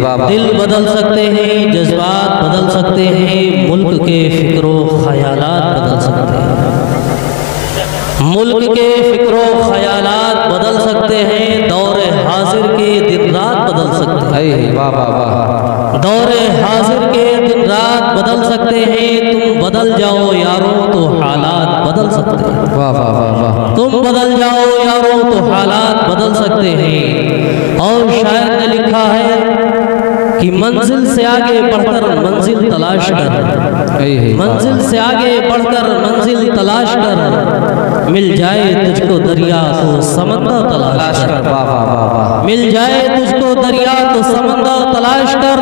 दिल बदल सकते हैं, जज्बात बदल सकते हैं, मुल्क के फिक्रो ख्यालात बदल सकते हैं, मुल्क के फिक्रो ख्यालात बदल सकते हैं, दौरे हाजिर के दिन रात बदल सकते हैं। वाह वाह वाह। दौरे हाजिर के दिन रात बदल सकते हैं, तुम बदल जाओ यारों तो हालात बदल सकते हैं। वाह वाह वाह वाह। तुम बदल जाओ यारों तो हालात बदल सकते हैं। और शायर ने लिखा है कि मंजिल से आगे बढ़कर मंजिल तलाश कर, मंजिल से आगे बढ़कर मंजिल तलाश कर, मिल जाए तुझको दरिया तो समंदर तलाश कर। वाह वाह वाह वाह। मिल जाए तुझको दरिया तो समंदर तलाश कर,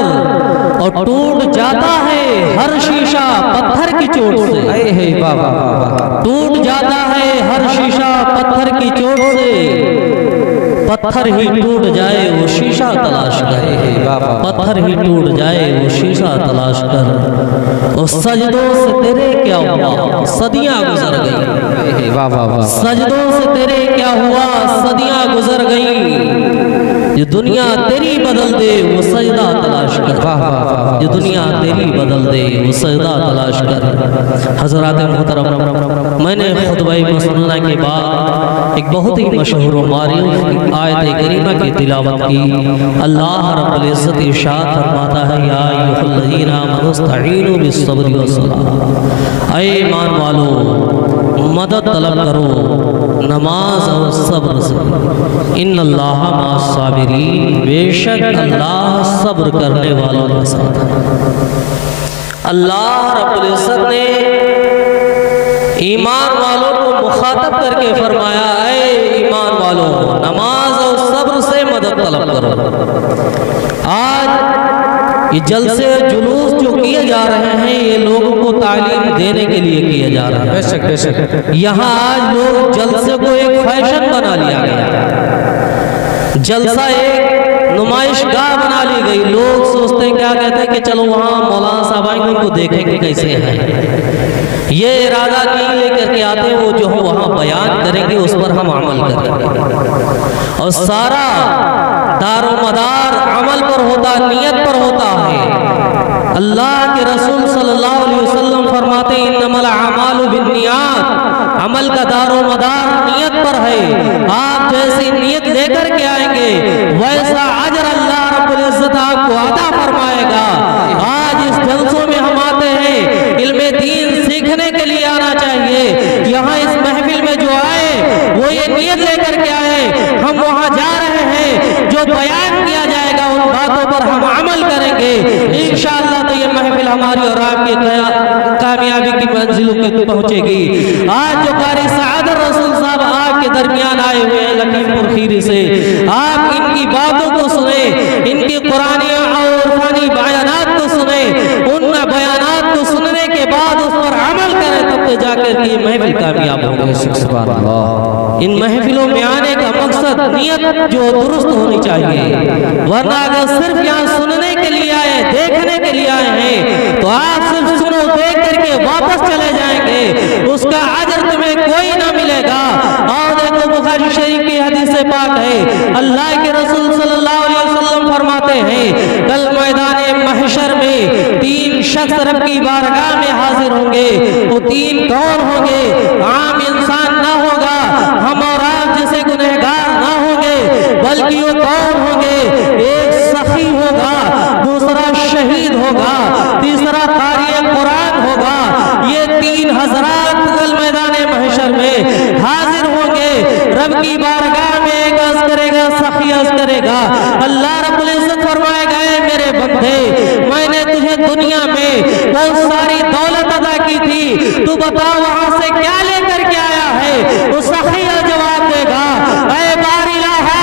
और टूट जाता है हर शीशा पत्थर की चोट से। वाह वाह वाह। टूट जाता है हर शीशा पत्थर की चोट से, पत्थर ही टूट जाए वो शीशा तलाश कर, पत्थर ही टूट जाए वो शीशा तलाश कर। और सजदों से तेरे क्या हुआ सदियां गुजर गई, वाह वाह वाह। सजदों से तेरे क्या हुआ सदियां गुजर गई, ये दुनिया तेरी बदल दे वो सजदा तलाश कर। ये दुनिया तेरी बदल दे वो सजदा तलाश कर। हजरात मोहतरम, मैंने खुतबा मसनूना के बाद एक बहुत ही मशहूर मारूफ आयत करीमा की तिलावत की। अल्लाह रब्बुल इज़्ज़त इरशाद फरमाता है, या अय्युहल्लज़ीना आमनू इस्तईनू बिस्सब्रि वस्सलाह, ऐ ईमान वालो मदद तलब करो नमाज और सब्र से। इन्नल्लाह मअस-साबिरीन, बेशक अल्लाह सब्र करने वालों के साथ है। अल्लाह रब्बुल इज़्ज़त ने ईमान वालों को मुखातब करके फरमाया, ऐ ईमान वालों नमाज और सब्र से मदद तलब करो। आज ये जलसे जुलूस जो किए जा रहे हैं, ये लोगों को तालीम देने के लिए किए जा रहे हैं। बेशक बेशक। यहाँ आज लोग जलसे को एक फैशन बना लिया गया, जलसा एक नुमाइशगाह बना ली गई। लोग सोचते हैं, क्या कहते हैं कि चलो वहाँ मौलाना साहब आएंगे उनको देखेंगे कैसे हैं, ये इरादा नहीं लेकर के आते हैं वो जो हो वहाँ बयान करेंगे उस पर हम अमल करेंगे। और सारा दारो मदार अमल पर होता, नियत पर होता है। अल्लाह के रसूल सल्लल्लाहु अलैहि वसल्लम फरमाते हैं, इन्नमल अमालु बिन्नियात, अमल का दारो मदार नियत पर है। आप जैसी नियत लेकर के आएंगे वैसा अजर अल्लाह रब्बुल इज़्ज़त आपको अता फरमाएगा। आज इस जलसों में हम आते हैं, इल्मे दीन सीखने के लिए आना चाहिए। यहाँ इस महफिल में जो आए वो ये नियत लेकर के आए, हम वहाँ जा रहे हैं, जो बयान किया जाएगा उन बातों पर हम अमल करेंगे इंशाअल्लाह। तो ये महफिल हमारी और आपकी कामयाबी की मंजिलों पे पहुँचेगी। आज जो कारी सआदत रसूल साहब आपके दरमियान आए हुए हैं लखीमपुर खीरी से, आप इनकी बातों को सुने, इनकी कुरानी और इरफानी बयानात को सुने, उन बयानात को सुनने के बाद उस पर अमल करें, तब तो जाकर के महफिल कामयाब होगी। सुभान अल्लाह। इन महफिलों में आने का मकसद नियत जो दुरुस्त होनी चाहिए, वरना अगर सिर्फ यहाँ सुनने के लिए आए, देखने के लिए आए हैं, तो आप सिर्फ सुनो, देख करके वापस चले जाएंगे, उसका अजर तुम्हें कोई ना मिलेगा। और देखो बुखारी शरीफ की हदीस से पाक है, अल्लाह के रसूल सल्लल्लाहु अलैहि वसल्लम फरमाते हैं, कल मैदान महशर में 3 शख्स रब की बारगाह में हाजिर होंगे। वो 3 कौन होंगे? आम इंसान ना होगा, हम और आप जैसे गुनहगार ना होंगे, बल्कि वो कौन होंगे? एक सखी होगा, दूसरा शहीद होगा, तीसरा कारी कुरान होगा। ये 3 हजरात कल मैदान महशर में हाजिर होंगे रब की बारगाह में। एक अर्ज करेगा, सखी अर्ज करेगा, अल्लाह रब्बुल इज़्ज़त फरमाएगा, ऐ मेरे बंदे, मैंने तुझे दुनिया में बहुत सारी दौलत अदा की थी, तू बता वहां से क्या लेकर के आया है? उस सखी जवाब देगा, ऐ बारिलाहा,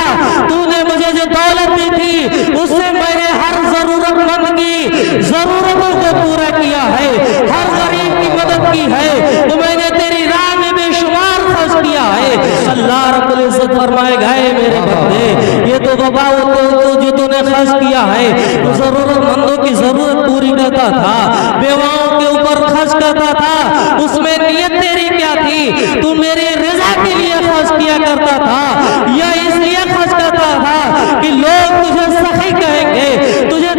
तूने मुझे जो दौलत दी थी उससे मैंने हर जरूरतमंद की जरूरतों को पूरा किया है, हर गरीब की मदद की है, तो मैंने तेरी राह में बेशुमार खर्च किया है। अल्लाह रब्बुल इज़्ज़त फरमाएगा, ऐ मेरे बंदे, ये तो बाबा जो तूने खर्च किया है तो जरूरतमंदों की जरूरत पूरी करता था, बेवाओं के ऊपर खर्च करता था, उसमें नियत तेरी क्या थी? तू मेरी रजा के लिए खर्च किया करता था या इसलिए खर्च करता था कि लोग तुझे सखी कहेंगे, तुझे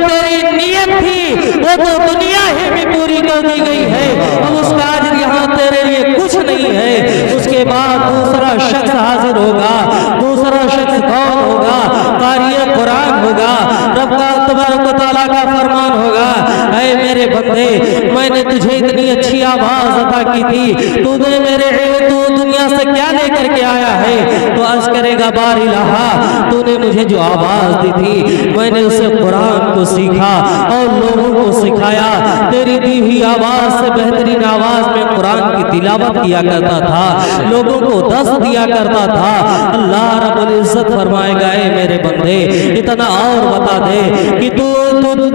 तेरी नीयत थी वो तो दुनिया ही में पूरी कर दी गई है। अब उसका अजर यहाँ तेरे लिए कुछ नहीं है। उसके बाद दूसरा शख्स हाजिर होगा। दूसरा शख्स कौन होगा? क़ारिए कुरान होगा। रब का तबारक व तआला का फरमान होगा, ऐ मेरे बंदे, मैंने तुझे इतनी अच्छी आवाज अता की थी, तूने मेरे तू दुनिया से क्या लेकर के आया है? तो अर्ज करेगा, बार इलाहा, तूने मुझे जो आवाज दी थी मैंने उसे कुरान को सीखा और लोगों को सिखाया। तेरी दी हुई आवाज से बेहतरीन आवाज में कुरान की तिलावत किया करता था, लोगों को दस दिया करता था। अल्लाह रब्बुल इज्जत फरमाएगा, ऐ मेरे बंदे, इतना और बता दे कि तू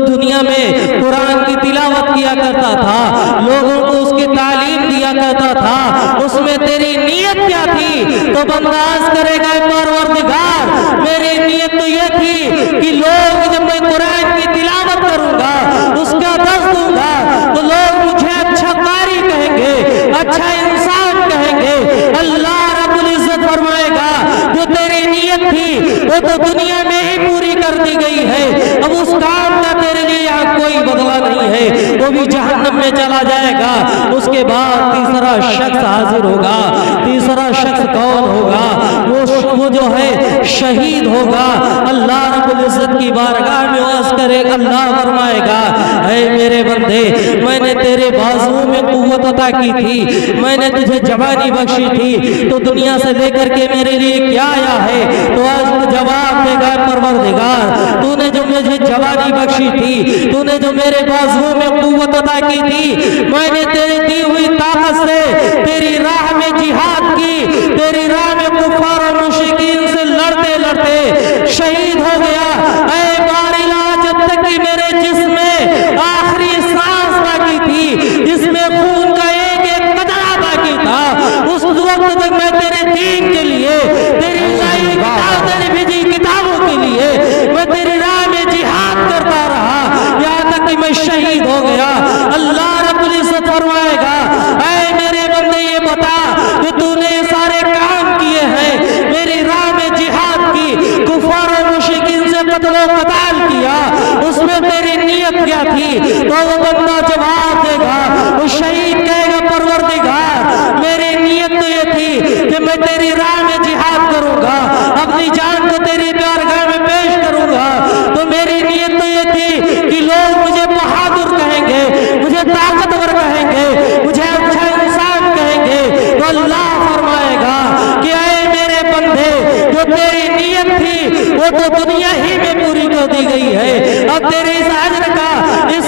दुनिया में कुरान की तिलावत किया करता था, लोगों को उसकी तालीम दिया करता था, उसमें तेरी नीयत क्या थी? तो बंदाज करेगा, परवरदिगार, मेरी नीयत तो ये थी कि लोग जब मैं कुरान की तिलावत करूंगा, उसका दस दूंगा, तो लोग मुझे अच्छा कारी कहेंगे, अच्छा इंसान कहेंगे। अल्लाह रब्बुल इज्जत फरमाएगा, जो तेरी नीयत थी वो तो दुनिया में ही पूरी कर दी गई है। अब उस काम का तेरे लिए यहाँ कोई बदला नहीं है, वो भी जहन्नम में चला जाएगा। उसके बाद तीसरा शख्स हाजिर होगा। तीसरा शख्स कौन होगा? वो जो है शहीद होगा। अल्लाह रब्बुल इज्जत की बारगाह में वास करेगा। अल्लाह फरमाएगा, ऐ मेरे बंदे, मैंने तेरे बाजुओं में कुव्वत अता की थी, मैंने तुझे जवानी बख्शी थी, तो दुनिया से लेकर के मेरे लिए क्या आया है? तो आज जवाब देगा, परवरदिगार, तूने जो मुझे जवानी बख्शी थी, तूने जो मेरे बाजुओं में कुव्वत अता की थी, मैंने तेरी दी हुई ताकत से तेरी राह में जिहाद की, तेरी राह में कुफार और मुशरिकीन से लड़ते लड़ते शहीद हो गया। ऐ बारिला, जब तक कि मेरे जिस्म में आखिरी सांस बाकी थी, जिसमें खून का एक एक कतरा बाकी था, उस वक्त तक मैं तेरे दीन के लिए, तेरी भेजी किताबों के लिए मैं तेरी राह में जिहाद करता रहा, यहाँ तक कि मैं शहीद हो गया। अल्लाह रब्बुल इज्जत फरमाएगा, ऐ मेरे बंदे, ये बता कि तूने सारे काम किए हैं, मेरी राह में जिहाद की, कुफार और मुशरिकीन से कत्लो कताल किया, उसमें तेरी नीयत क्या थी? तो वो बंदा जवाब देगा, वो शहीद कहेगा, परवरदिगार, मेरी नीयत तो ये थी कि मैं तेरी राह में जिहाद करूंगा, अपनी जान को तेरी बारगाह में पेश करूंगा। तो मेरी नीयत तो ये थी कि लोग मुझे बहादुर कहेंगे, मुझे ताकतवर कहेंगे, मुझे अच्छा इंसान कहेंगे। तो अल्लाह फरमाएगा कि ऐ मेरे बंदे, जो तेरी नीयत थी वो तो दुनिया ही में पूरी कर दी गई है। अब तेरे इस अजर का, इस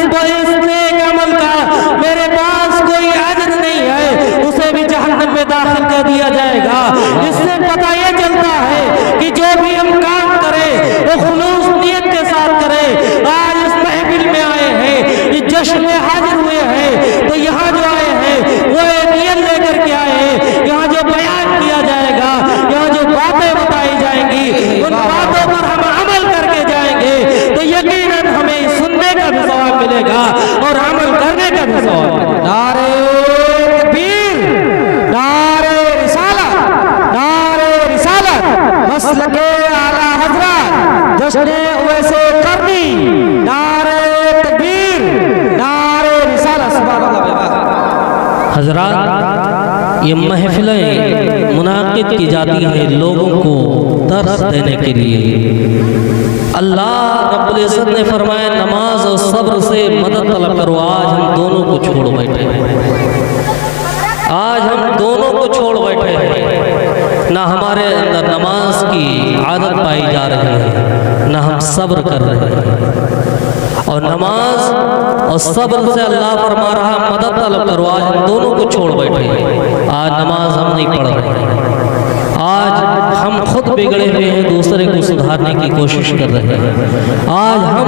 नेक अमल का मेरे पास कोई अजर नहीं है, उसे भी जहन्नम में दाखिल कर दिया जाएगा। इससे पता ये चलता है कि जो भी हम काम करें वो खुलूस नियत के साथ करें। आज इस महफिल में आए हैं, ये जश्न में हाजिर हुए हैं, तो यहाँ जो आए हैं वो नियत लेकर के आए हैं। यहाँ जो बयान किया जाएगा, यहाँ जो बातें बताई जाएंगी, उन बातों पर हम अमल करके जाएंगे, तो यकीनन हमें सुनने का भी सवाब मिलेगा और अमल करने का भी सवाब मिलेगा। नारे तकबीर, नारे रिसालत, नारे रिसालत, मसलके आला हज़रत, जश्न वैसे करनी, नारे तकबीर, नारे रिसालत। सुभान अल्लाह। हज़रात, ये महफिलें मुनाकिद की जाती हैं लोगों को दर्स देने के लिए। अल्लाह रब्बुल इज्जत ने फरमाया, नमाज और सब्र से मदद तलब करो। आज हम दोनों को छोड़ बैठे हैं, आज हम दोनों को छोड़ बैठे हैं। ना हमारे अंदर नमाज की आदत पाई जा रही है, ना हम सब्र कर रहे हैं। और नमाज और सब्र से अल्लाह फरमा रहा, मदद तलब करो। आज हम दोनों को छोड़ बैठे हैं। आज नमाज हम नहीं पढ़ रहे हैं, आज हम खुद बिगड़े हुए हैं, दूसरे को सुधारने की कोशिश कर रहे हैं। आज हम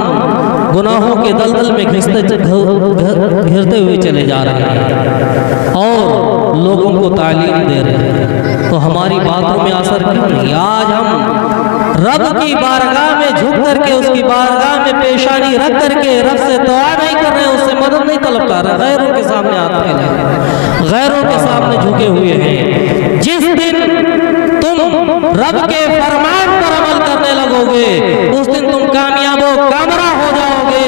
गुनाहों के दलदल में घिरते हुए चले जा रहे हैं और लोगों को तालीम दे रहे हैं। तो हमारी बातों में असर क्यों नहीं? आज हम रब की बारगाह में झुक करके, उसकी बारगाह में पेशानी रख करके रब से दुआ नहीं कर रहे, उससे मदद नहीं तलब कर रहे, गैरों के सामने हाथ फैलाए, गैरों के सामने झुके हुए हैं। जिस दिन तुम रब के फरमान पर अमल करने लगोगे, उस दिन तुम कामयाब हो, कामरा हो जाओगे।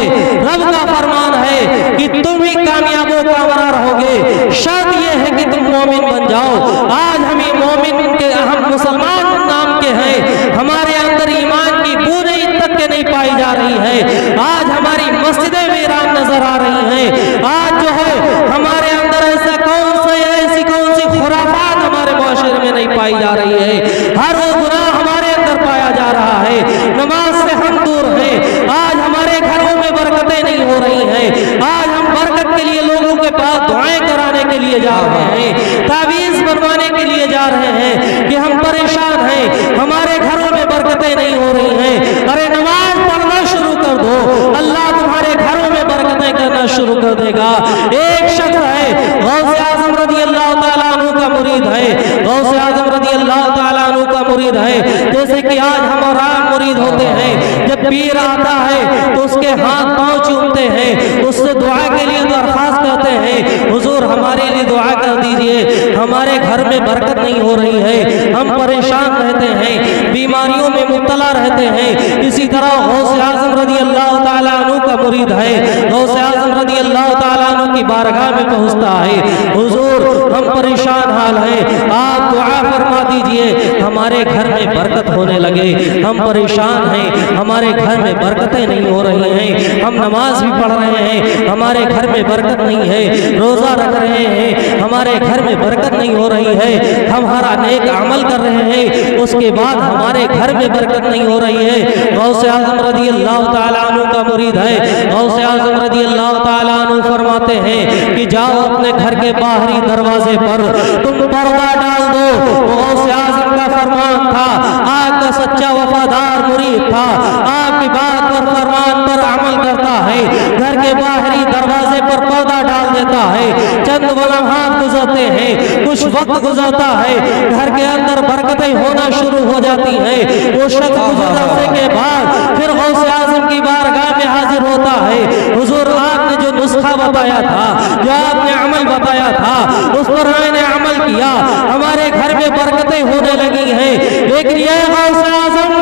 देगा। एक शख्स है गौसे आजम रज़ी अल्लाह ताला अन्हु का मुरीद है, गौसे आजम रज़ी अल्लाह ताला अन्हु का मुरीद है। जैसे कि आज हम और आप मुरीद होते हैं, जब पीर आता है तो उसके हाथ पांव चूमते हैं, उससे दुआ के लिए दरख्वास्त करते हैं, हुजूर हमारे लिए दुआ कर दीजिए, हमारे घर में बरकत नहीं हो रही है, हम परेशान रहते हैं, बीमारियों में मुब्तला रहते हैं। इसी तरह गौसे आजम रज़ी अल्लाह ताला अन्हु का मुरीद है, गौसे आजम रज़ी अल्लाह ताला अन्हु की बारगाह में पहुंचता है, हुजूर हम परेशान हाल हैं, आप दुआ फरमा दीजिए, हमारे घर में बरकत होने लगे, हम परेशान हैं, हमारे घर में बरकतें नहीं हो रही हैं, हम नमाज भी पढ़ रहे हैं, हमारे घर में बरकत नहीं है, रोज़ा रख रहे हैं, हमारे घर में बरकत नहीं हो रही है, हम हर नेक अमल कर रहे हैं, उसके बाद हमारे घर में बरकत नहीं हो रही है। गौसे आज़म रज़ी अल्लाह ताला अन्हु का मुरीद है, गौसे आज़म रज़ी अल्लाह ताला अन्हु फरमाते हैं कि जाओ अपने घर के बाहरी दरवाजे पर तुम पर्दा डाल दो। गौसे आज़म का फरमान था, आपका सच्चा वफादार मुरीद था, आपकी बात और फरमान पर अमल करता है, घर के बाहरी दरवाजे पर पर्दा डाल देता है, चंद लम्हात गुजरते हैं, कुछ वक्त गुजरता है, घर के अंदर बरकतें होना शुरू हो जाती है। वो शख्स गुजरने के बाद फिर गौसे आज़म की बारगाह में हाजिर होता है, हुजूर आपने जो नुस्खा बताया था, जो आपने अमल बताया था, उस पर मैंने अमल किया, हमारे घर में बरकतें होने लगी हैं, लेकिन ये गौसे आज़म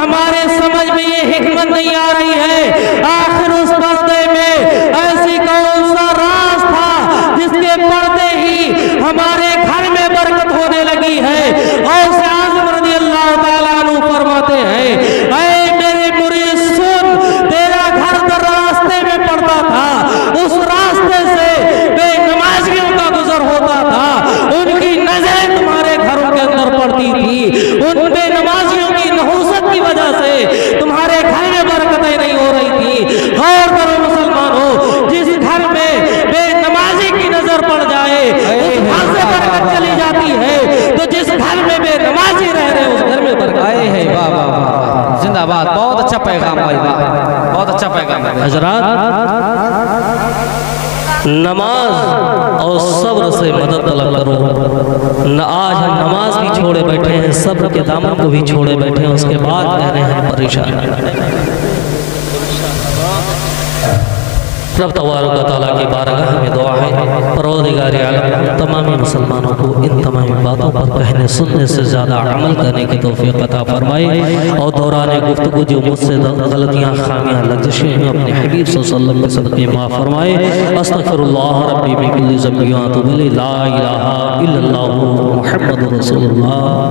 हमारे समझ में ये हिकमत नहीं आ रही है, आखिर उस पर्दे में ऐसी कौन सा राज था जिसके पर्दे ही हमारे घर में बरकत होने लगी है। गौसे आज़म रज़ी अल्लाह ताला अन्हु फरमाते हैं, ऐ मेरे मुरीद सुन, तेरा घर दर रास्ते में पड़ता था, उस रास्ते से बेनमाजियों का गुजर होता था, उनकी नजरें तुम्हारे घरों के अंदर पड़ती थी, उन बेनमाजियों की नहूसत की वजह से तुम्हारे घर में बरकतें नहीं हो रही थी। गौर करो मुसलमानों, जिस घर में बेनमाजी की नजर पड़ जाए उस घर से बरकत चली जाती है, तो जिस घर में बेनमाजी रह रहे उस घर में बरकत है। वाह वाह वाह, जिंदाबाद, बहुत अच्छा पैगाम भाई, बहुत अच्छा पैगाम है। हजरात, नमाज और सब्र से मदद तलब करो। न आज हम नमाज भी छोड़े बैठे हैं, सब्र के दामन को भी छोड़े बैठे हैं, उसके बाद कह रहे हैं परेशान। रब तबारक तआला की बारगाह में दुआ है, परवरदिगार आलम तमाम मुसलमानों को इन तमाम बातों पर कहने सुनने से ज़्यादा अमल करने की तौफीक अता फरमाए, और दौरान गुफ्तगू जो मुझसे गलतियाँ खामियाँ लग़ज़िशें हैं अपने हबीब सल्लल्लाहु अलैहि वसल्लम के माफ़ फरमाए। अस्तग़फिरुल्लाह रब्बी मिन कुल्लि ज़ंबिन व अतूबु इलैहि, ला इलाहा इल्लल्लाहु मुहम्मदुर रसूलुल्लाह।